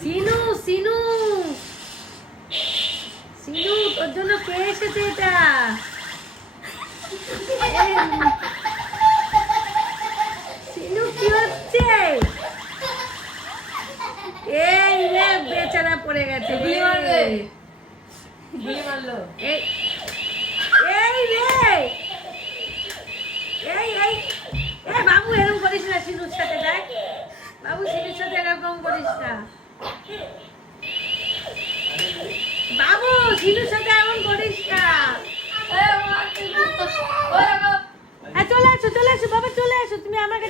সিনু সিনু সিনু তোর জন্য কে এসেছে এটা? সিনু কি হচ্ছে? এই রে বেচারা পড়ে গেছে। গুলি মারলো। এই রে এই বাবু এরকম করিস না সিনুর সাথে। দেখ বাবু সিনুর সাথে এরকম করিস না বাবু, সিনুর সাথে এমন করিস না। চলে আসো বাবা, চলে আসো তুমি আমার কাছে।